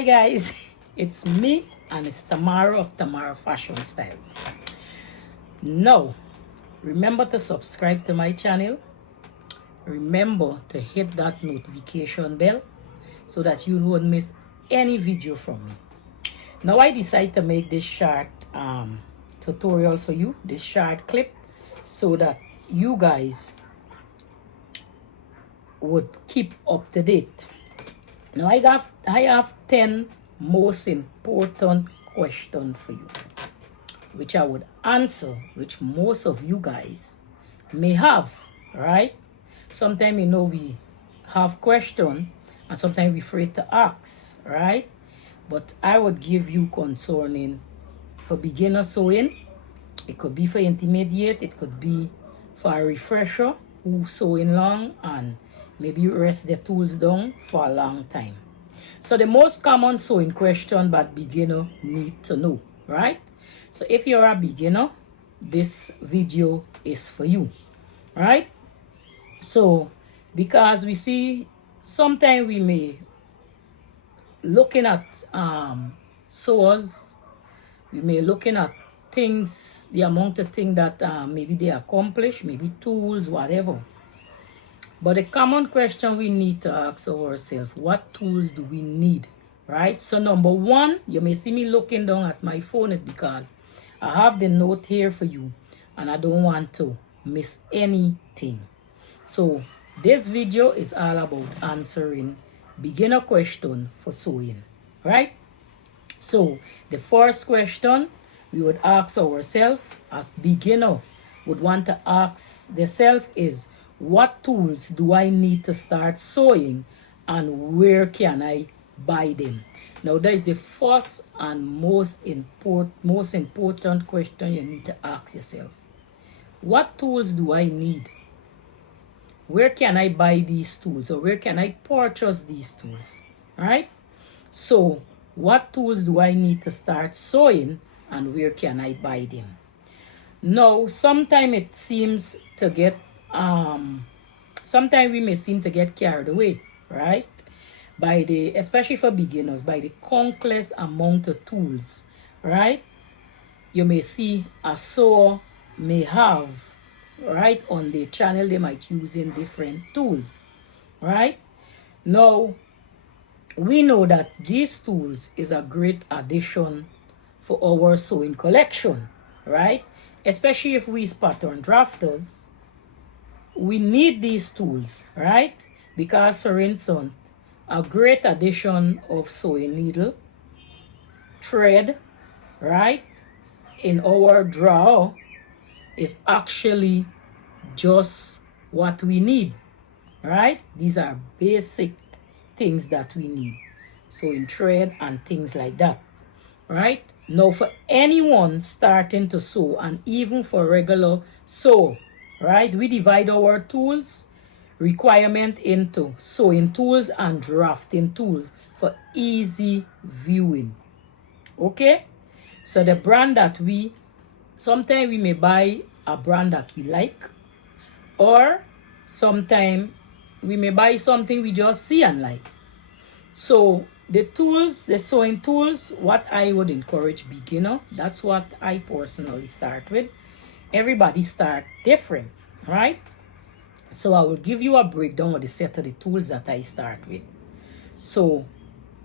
Hi guys, it's me and it's Tamara of Tamara Fashion Style. Now, remember to subscribe to my channel. Remember to hit that notification bell so that you won't miss any video from me. Now I decided to make this short tutorial for you, this short clip, so that you guys would keep up to date. Now I have 10 most important questions for you, which I would answer, which most of you guys may have, right? Sometimes we have questions and sometimes we're afraid to ask, right? But I would give you concerning for beginner sewing. It could be for intermediate, it could be for a refresher who sewing long and maybe you rest the tools down for a long time. So the most common sewing question that beginner need to know, right? So if you're a beginner, this video is for you, right? So because we see sometimes we may looking at sewers, we may looking at things, the amount of things that maybe they accomplish, maybe tools, whatever. But the common question we need to ask ourselves, what tools do we need, right? So number one, you may see me looking down at my phone is because I have the note here for you and I don't want to miss anything. So this video is all about answering beginner question for sewing, right? So the first question we would ask ourselves as beginner would want to ask themselves is, what tools do I need to start sewing and where can I buy them? Now that is the first and most important question you need to ask yourself. What tools do I need? Where can I buy these tools or where can I purchase these tools? Right? So what tools do I need to start sewing and where can I buy them? Now, sometimes it seems to get sometimes we may seem to get carried away, right? By the, especially for beginners, by the countless amount of tools, right? You may see a sewer may have, right, on the channel they might using different tools, right? Now, we know that these tools is a great addition for our sewing collection, right? Especially if we pattern drafters, we need these tools, right? Because for instance, a great addition of sewing needle, thread, right, in our drawer is actually just what we need, right? These are basic things that we need. Sewing thread and things like that, right? Now for anyone starting to sew and even for regular sew, right, we divide our tools requirement into sewing tools and drafting tools for easy viewing. Okay, so the brand that we sometimes we may buy a brand that we like, or sometimes we may buy something we just see and like. So the tools, the sewing tools, what I would encourage beginner, that's what I personally start with. Everybody start different, right? So I will give you a breakdown of the set of the tools that I start with. So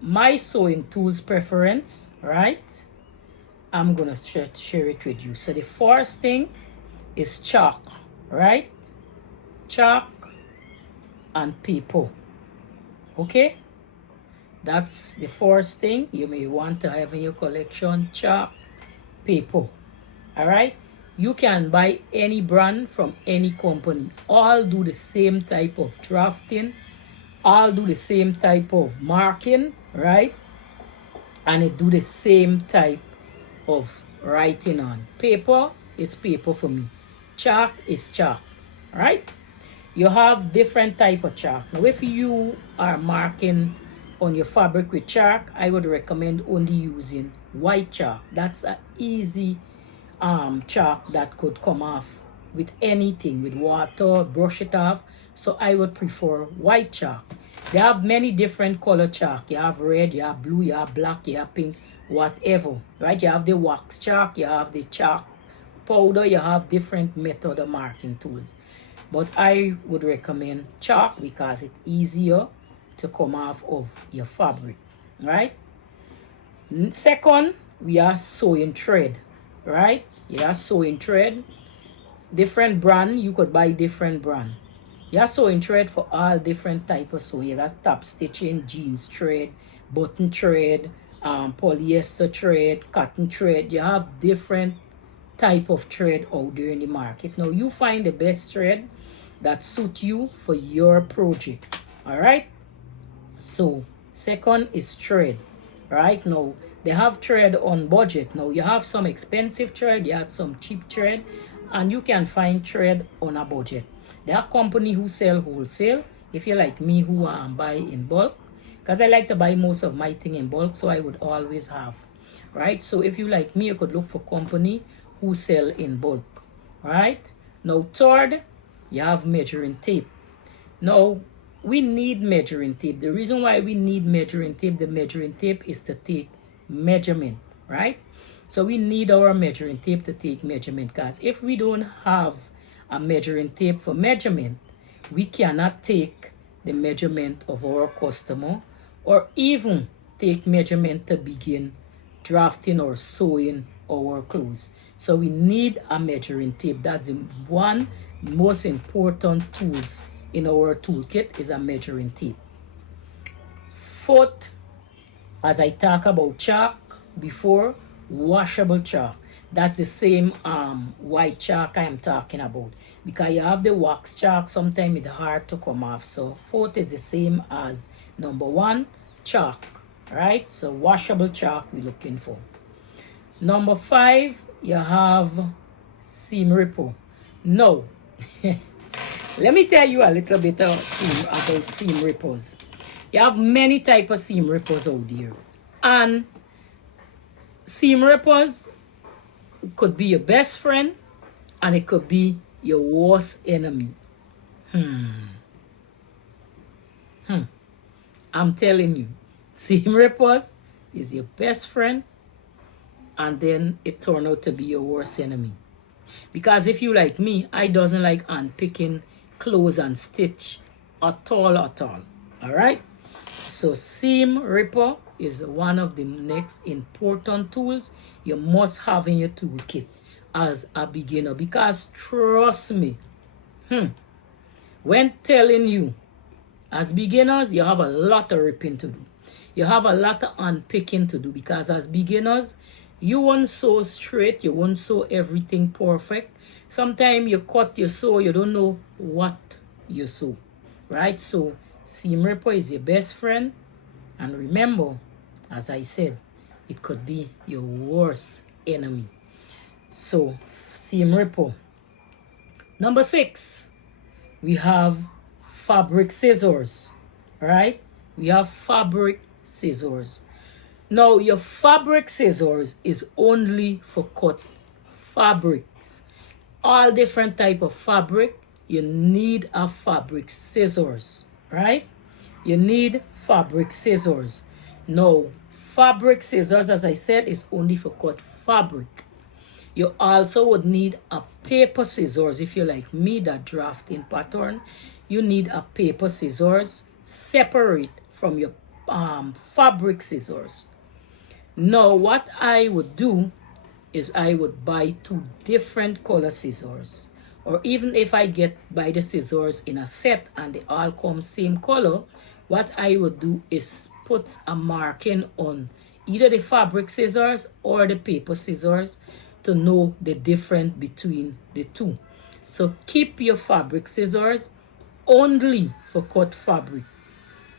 my sewing tools preference, right? I'm gonna share it with you. So the first thing is chalk, right? Chalk and paper. Okay? That's the first thing you may want to have in your collection, chalk, paper. All right? You can buy any brand from any company. All do the same type of drafting. All do the same type of marking, right? And it do the same type of writing on. Paper is paper for me. Chalk is chalk, right? You have different type of chalk. Now, if you are marking on your fabric with chalk, I would recommend only using white chalk. That's an easy chalk that could come off with anything, with water, brush it off. So I would prefer white chalk. They have many different color chalk. You have red, you have blue, you have black, you have pink, whatever, right? You have the wax chalk, you have the chalk powder, you have different method of marking tools. But I would recommend chalk because it's easier to come off of your fabric, right? Second, we are sewing thread, right? You have sewing thread. Different brand, you could buy different brand. You have sewing thread for all different type of sewing. You got top stitching, jeans thread, button thread, polyester thread, cotton thread. You have different type of thread out there in the market. Now you find the best thread that suit you for your project. All right. So second is thread. Right now they have thread on budget. Now you have some expensive thread, you have some cheap thread, and you can find thread on a budget. There are companies who sell wholesale. If you're like me who buy in bulk, because I like to buy most of my thing in bulk, so I would always have, right? So if you like me, you could look for company who sell in bulk, right? Now third, you have measuring tape. Now we need measuring tape. The reason why we need measuring tape, the measuring tape is to take measurement, right? So we need our measuring tape to take measurement, because if we don't have a measuring tape for measurement, we cannot take the measurement of our customer or even take measurement to begin drafting or sewing our clothes. So we need a measuring tape. That's the one most important tools in our toolkit is a measuring tape. Fourth, as I talk about chalk before, washable chalk. That's the same white chalk I am talking about, because you have the wax chalk, sometimes it's hard to come off. So fourth is the same as number one, chalk, right? So washable chalk we're looking for. Number five, you have seam ripple. No. Let me tell you a little bit about seam ripples. You have many type of seam ripples out there, and seam ripples could be your best friend and it could be your worst enemy. I'm telling you, seam rippers is your best friend and then it turned out to be your worst enemy. Because if you like me, I doesn't like unpicking clothes and stitch at all. All right? So seam ripper is one of the next important tools you must have in your toolkit as a beginner, because trust me, when telling you, as beginners, you have a lot of ripping to do. You have a lot of unpicking to do, because as beginners, you won't sew straight, you won't sew everything perfect. Sometimes you cut, you sew, you don't know what you sew, right? So seam ripper is your best friend, and remember, as I said, it could be your worst enemy. So seam ripper. Number 6, we have fabric scissors, right? We have fabric scissors. Now your fabric scissors is only for cut fabrics. All different type of fabric, you need a fabric scissors, right? You need fabric scissors. Now fabric scissors, as I said, is only for cut fabric. You also would need a paper scissors. If you like me, that drafting pattern, you need a paper scissors separate from your fabric scissors. Now what I would do is I would buy 2 different color scissors, or even if I get buy the scissors in a set and they all come same color, what I would do is put a marking on either the fabric scissors or the paper scissors to know the difference between the two. So keep your fabric scissors only for cut fabric.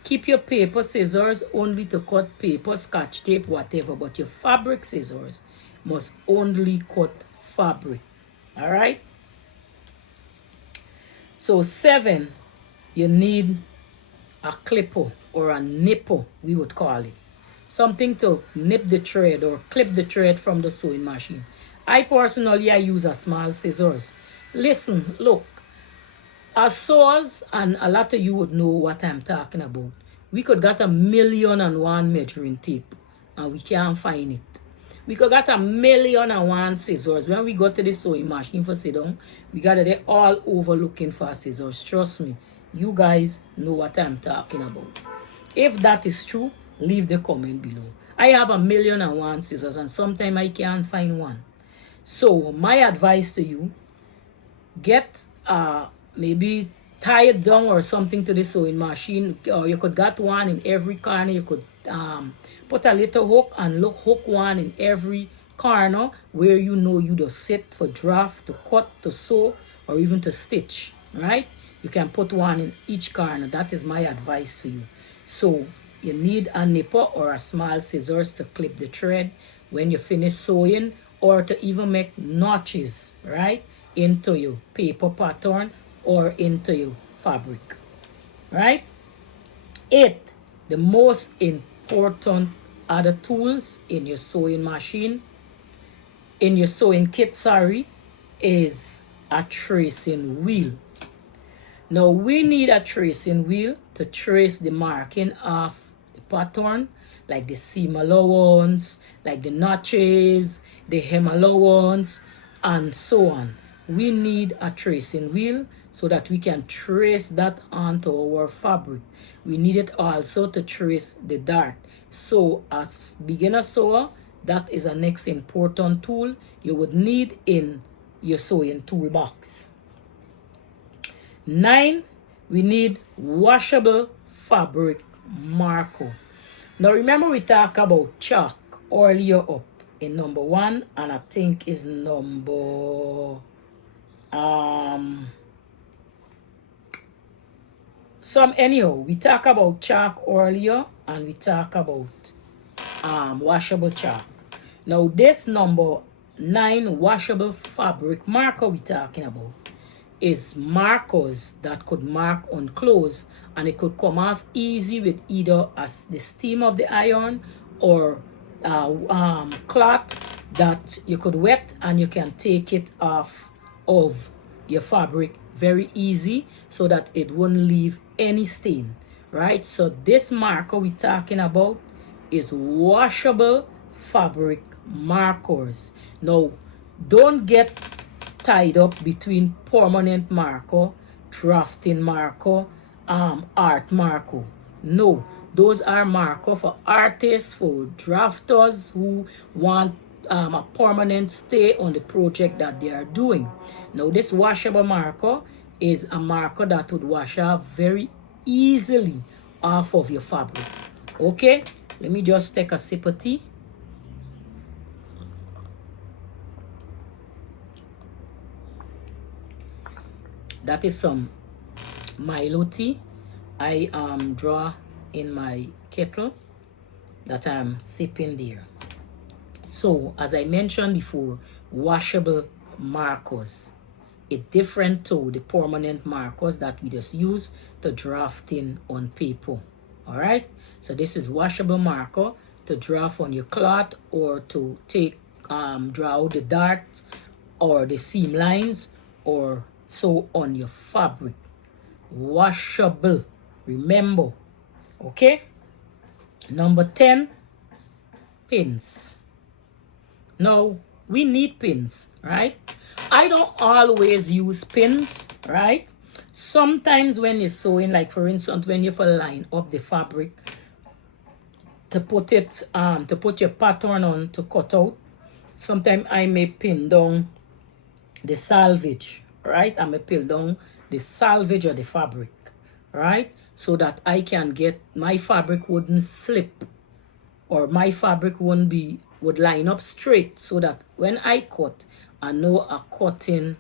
Keep your paper scissors only to cut paper, scotch tape, whatever, but your fabric scissors must only cut fabric. All right? So 7, you need a clipper or a nipper, we would call it. Something to nip the thread or clip the thread from the sewing machine. I personally use a small scissors. Listen, look, As sewers, and a lot of you would know what I'm talking about, we could got 1,000,001 measuring tape and we can't find it. We could got 1,000,001 scissors. When we go to the sewing machine for sit down, we got it all over looking for scissors. Trust me, you guys know what I'm talking about. If that is true, leave the comment below. I have 1,000,001 scissors and sometimes I can't find one. So my advice to you, get maybe tie it down or something to the sewing machine, or you could get one in every corner. You could put a little hook and hook one in every corner where you know you just sit for draft, to cut, to sew, or even to stitch, right? You can put one in each corner. That is my advice to you. So you need a nipper or a small scissors to clip the thread when you finish sewing, or to even make notches, right, into your paper pattern or into your fabric, right? 8, the most important other tools in your sewing machine, in your sewing kit, sorry, is a tracing wheel. Now we need a tracing wheel to trace the marking of the pattern, like the seam allowance, like the notches, the hem allowance, and so on. We need a tracing wheel so that we can trace that onto our fabric. We need it also to trace the dart. So as beginner sewer, that is the next important tool you would need in your sewing toolbox. 9, we need washable fabric marker. Now remember, we talk about chalk earlier up in number 1, and I think is number anyhow, we talk about chalk earlier and we talk about washable chalk. Now this number 9 washable fabric marker we talking about is markers that could mark on clothes, and it could come off easy with either as the steam of the iron or cloth that you could wet and you can take it off of your fabric very easy so that it won't leave any stain, right? So this marker we're talking about is washable fabric markers. Now don't get tied up between permanent marker, drafting marker, art marker. No, those are marker for artists, for drafters who want a permanent stay on the project that they are doing. Now this washable marker is a marker that would wash off very easily off of your fabric. Okay, let me just take a sip of tea. That is some Milo tea I draw in my kettle that I'm sipping there. So as I mentioned before, washable markers, it's different to the permanent markers that we just use to drafting on paper. All right, so this is washable marker to draft on your cloth, or to take draw out the dart or the seam lines, or so on your fabric. Washable, remember. Okay, number 10, pins. Now we need pins, right? I don't always use pins, right? Sometimes when you're sewing, like for instance when you line up the fabric to put it to put your pattern on to cut out, sometimes I may pin down the salvage, right? I may pin down the salvage of the fabric, right? So that I can get my fabric wouldn't slip, or my fabric would line up straight, so that when I cut, I know I'm cutting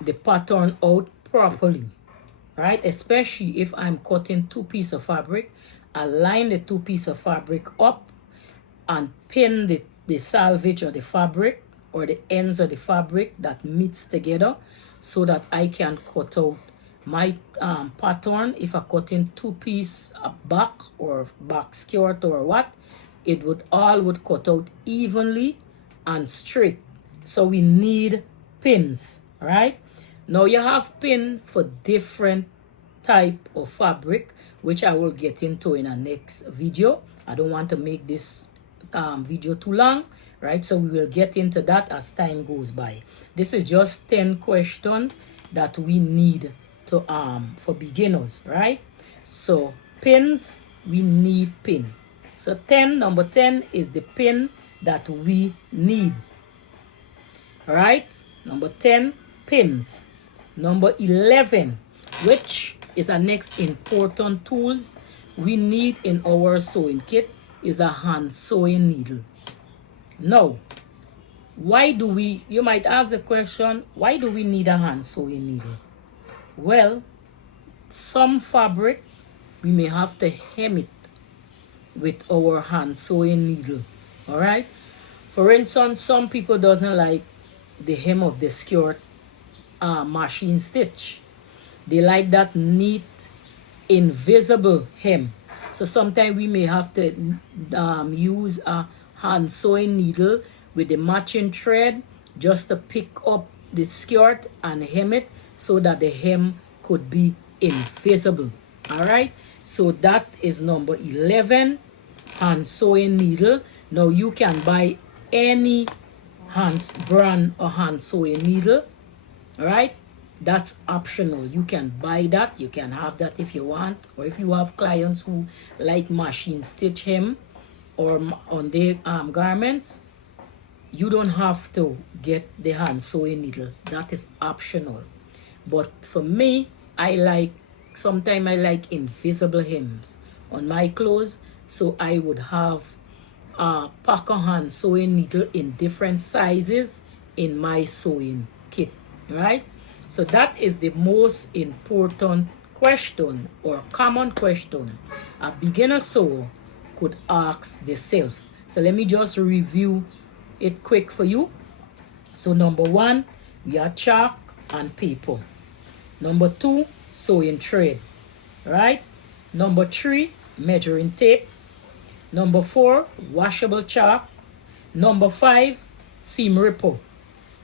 the pattern out properly, right? Especially if I'm cutting 2 pieces of fabric, I line the 2 pieces of fabric up and pin the salvage of the fabric, or the ends of the fabric that meets together, so that I can cut out my pattern. If I cut in 2 pieces back, or back skirt or what, it would cut out evenly and straight. So we need pins, right? Now you have pin for different type of fabric, which I will get into in a next video. I don't want to make this video too long, right? So we will get into that as time goes by. This is just 10 questions that we need to for beginners, right? So pins, we need pin. So number 10 is the pin that we need. All right, number 10, pins. Number 11, which is our next important tools we need in our sewing kit, is a hand sewing needle. Now, why do we, you might ask the question, why do we need a hand sewing needle? Well, some fabric, we may have to hem it with our hand sewing needle. All right. For instance, some people doesn't like the hem of the skirt machine stitch. They like that neat, invisible hem. So sometimes we may have to use a hand sewing needle with the matching thread just to pick up the skirt and hem it so that the hem could be invisible. All right. So that is number 11, hand sewing needle. Now you can buy any brand or hand sewing needle. All right, that's optional. You can buy that, you can have that if you want, or if you have clients who like machine stitch hem or on their garments, you don't have to get the hand sewing needle. That is optional. But for me, sometimes I like invisible hems on my clothes, so I would have pack a hand sewing needle in different sizes in my sewing kit, right? So that is the most important question or common question a beginner sewer could ask themselves. So let me just review it quick for you. So number 1, we have chalk and paper. Number 2, sewing thread, right? Number 3, measuring tape. Number 4, washable chalk. Number 5, seam ripple.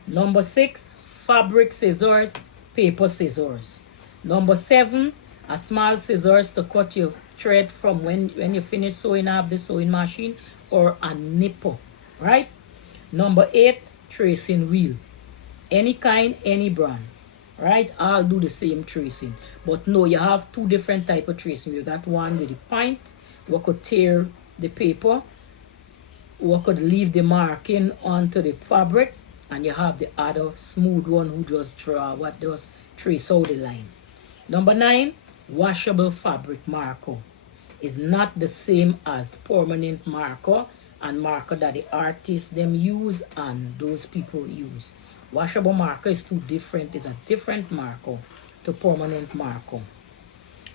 Number 6, fabric scissors, paper scissors. Number 7, a small scissors to cut your thread from when you finish sewing up the sewing machine, or a nipple, right? Number 8, tracing wheel. Any kind, any brand, right? I'll do the same tracing. But no, you have 2 different type of tracing. You got one with the point, what could tear the paper, what could leave the marking onto the fabric, and you have the other smooth one who just trace out the line. Number 9, washable fabric marker. Is not the same as permanent marker and marker that the artists them use and those people use. Washable marker is too different. It's a different marker to permanent marker.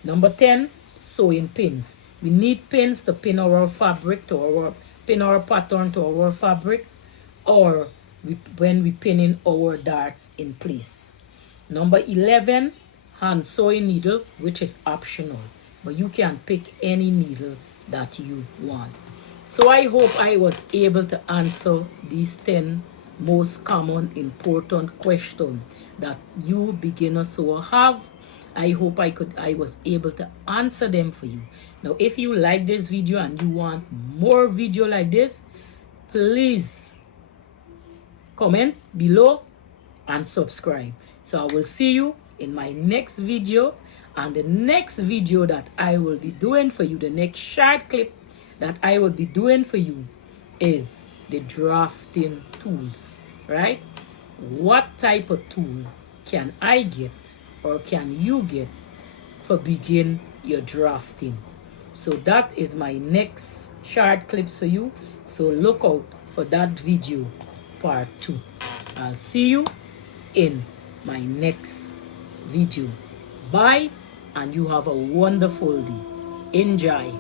Number 10, sewing pins. We need pins to pin our fabric pin our pattern to our fabric, or when we pinning our darts in place. Number 11, hand sewing needle, which is optional, but you can pick any needle that you want. So I hope I was able to answer these 10 most common important questions that you beginner sewer have. I hope I was able to answer them for you. Now, if you like this video and you want more video like this, please comment below and subscribe. So I will see you in my next video, and the next video that I will be doing for you, the next short clip that I will be doing for you, is the drafting tools, right? What type of tool can I get or can you get for begin your drafting? So that is my next short clips for you. So look out for that video part 2. I'll see you in my next video. Bye, and you have a wonderful day. Enjoy.